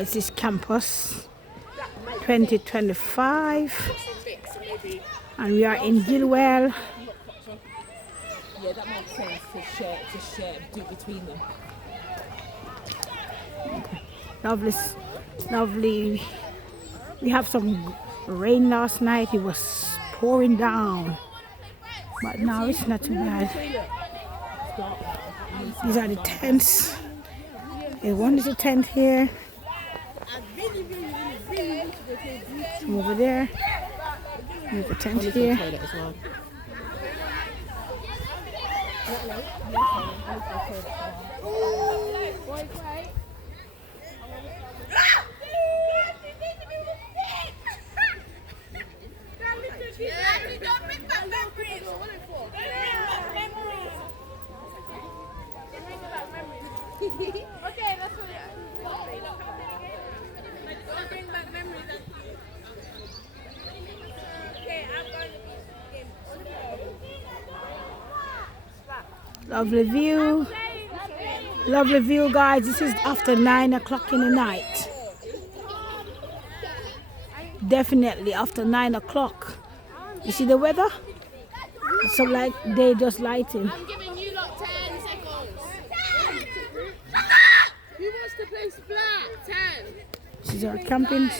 guys, this campus 2025, and we are in Gilwell. Yeah, that makes sense to share, do between them. Lovely. We have some rain last night. It was pouring down, but now it's not too bad. These are the tents. There's one little tent here. Some over there. There's a tent here. Okay, that's what bring back memories. Okay, I'm going to be Lovely view, guys. This is after 9 o'clock in the night. Definitely after 9 o'clock. You see the weather? So like they just lighting. I'm giving you lot 10 seconds. Who wants to play Splat? 10. This is our camping.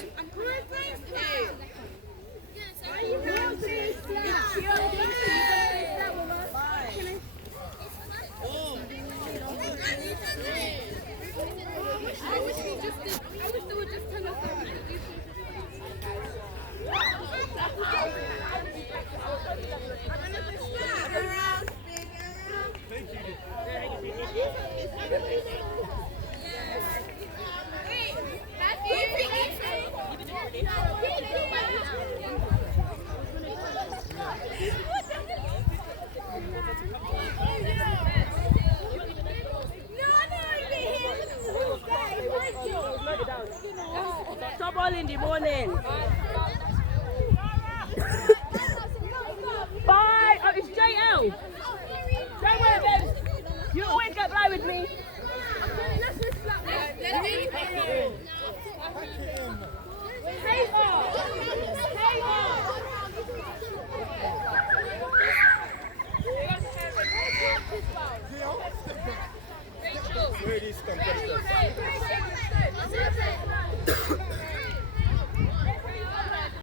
Stop all in the morning. Bye. Oh, it's JL. Don't worry, babes. You always get by with me. Where are these competitors?